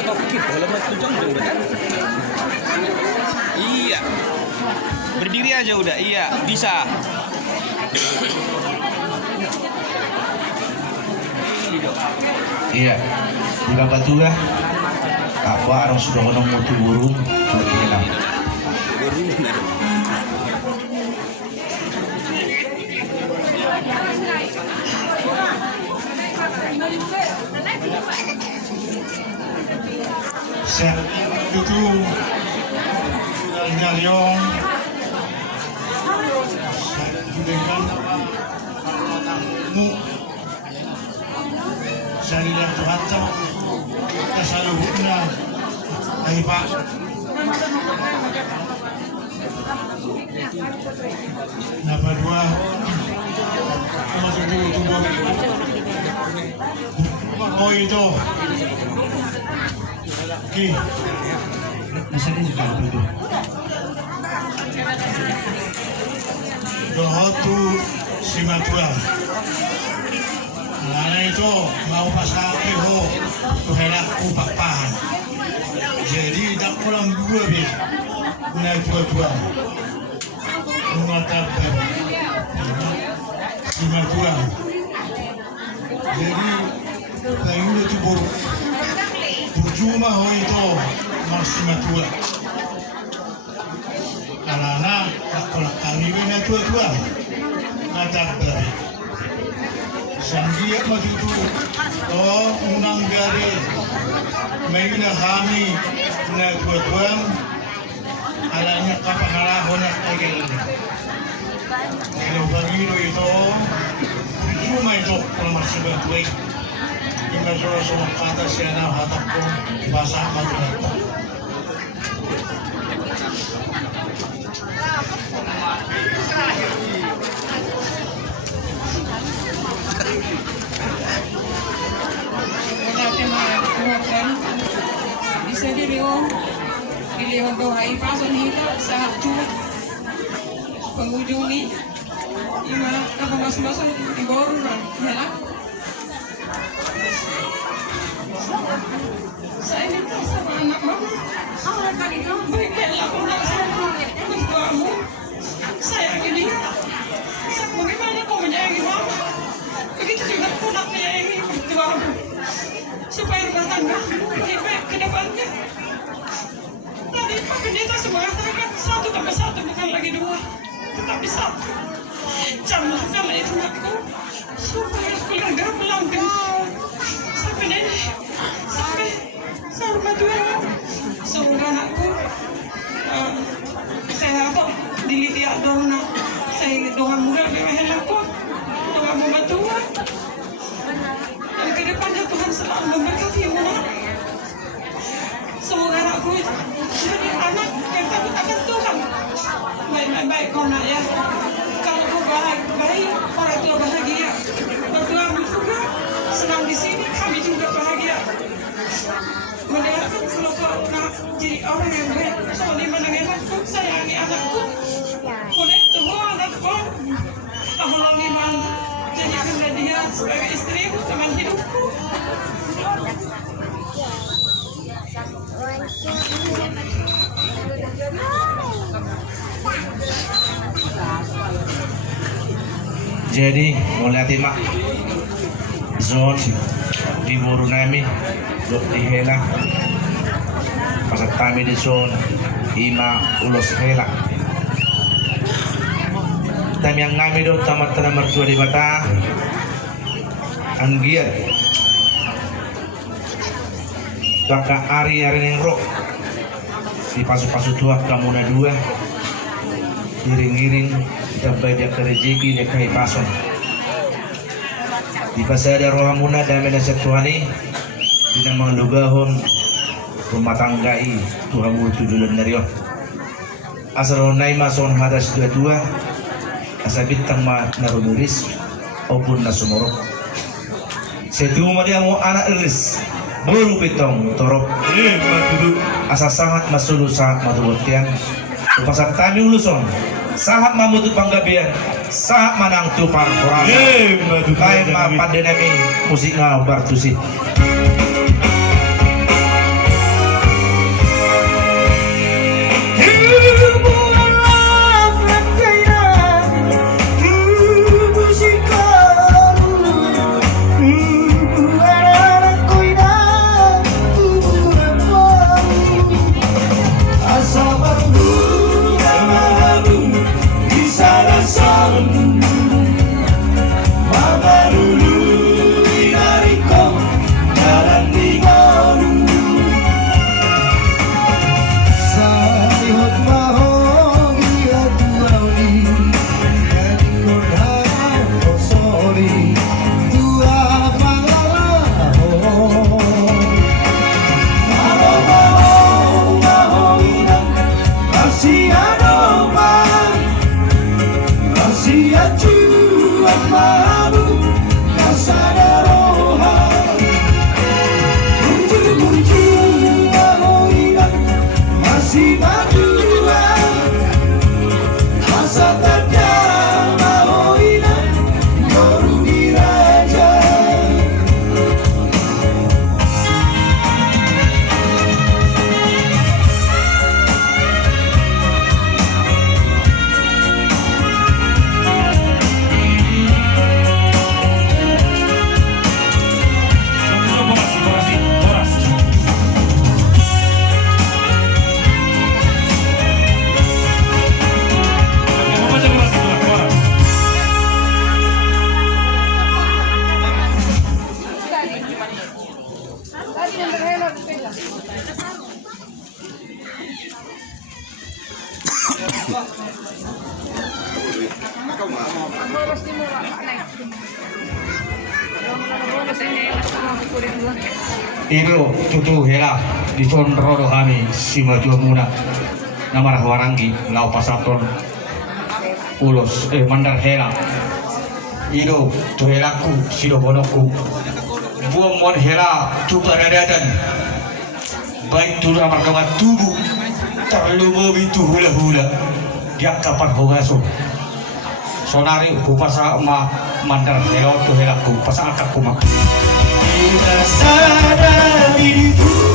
atau fikir halaman tujang udah kan? Iya. Berdiri aja udah, iya bisa. Iya, di babat juga. Apa harus sudah nemu tu burung berhilang. Saya itu Nyariong dengan mu saya lihat baca kesaluhnya ay Pak napa dua masuk dulu tubuh oh itu Ki bisa juga dulu Dohotu Simatua. Karena itu mau pasake ho tuhelak upapahan. Jadi tak kurang dua be. Benar dua. Mengatakan Simatua. Jadi kayu itu berjumah ho itu mas Simatua. Karena tak kolak kami benar tua ngatak beri sandia maju tu oh unang gari may kami na tua alanya kapangarahon na kagel kalau bagiro itu cuma itu kalau masih bertuai hingga semua kata siapa hatak pun bahasa matu. Bisa dilihat bahwa pason kita saat cuma pengunjung ni gimana apa masuk di bawah ya saya minta sama anak mama berikanlah pulang sama kamu sayangi dia bagaimana kau menyayangi mama begitu juga pulang menyayangi mertuamu supaya rumah tangga lebih baik ke depannya. Tadi Pak Pendeta mengatakan 1+1 bukan lagi 2 tetapi 1. Camkanlah itu anakku supaya keluarga melambung sampai nenek sampai sama Tuhan. Semoga anakku saya apa diliti adorna saya doa mudah lebih mahalaku doa membantu dan ke depannya Tuhan selalu memberkati Muna. Semoga anakku jadi anak yang takut akan Tuhan. Baik-baik kau nak ya. Kalau kau baik, orang tua bahagia. Berdoa juga senang di sini, kami juga bahagia. Mendengarkan kalau kau nak jadi orang yang baik, soalnya mendengarkanku, sayangi anakku. Boleh Tuhan anakku, tolong iman. Jadikanlah dia sebagai istrimu, teman hidupku. Jadi mulai timak zone di Borunami dok dihela pasat kami di zone ima ulos hela tam yang ngami do tamat nomor 2 di bata anggiat baka ari yang rok di pasu-pasu tua kamu na 2 iring-iring dabay dia kerejeki dia kai pason di pasada rohamuna dami na sa Tuhani di na mga lugahon rumah tanggai Tuhan mulu tujulan nariyo asal nai mason hadas 22 asa bintang ma narunuris opun na sumorok setuma dia mo anak iris baru pitong torok matuduk asa sangat masulu sa maduwatian pasang tami uluson sahat mamutut panggabian sahat manang tupar kurasa kaya mapadenami musik nga bartusi Iro tutu hela di sondro kami sima jua muna namara warangi lau pasaton ulos mandar hela iro tu helaku sido bonoku buang mon hela tu paradadan baik tu ramar kamat tubuh terlalu itu hula-hula dia kapan hongaso sonari ku pasa ma mandar hela tu helaku pasa akak kuma. Kita sadar diriku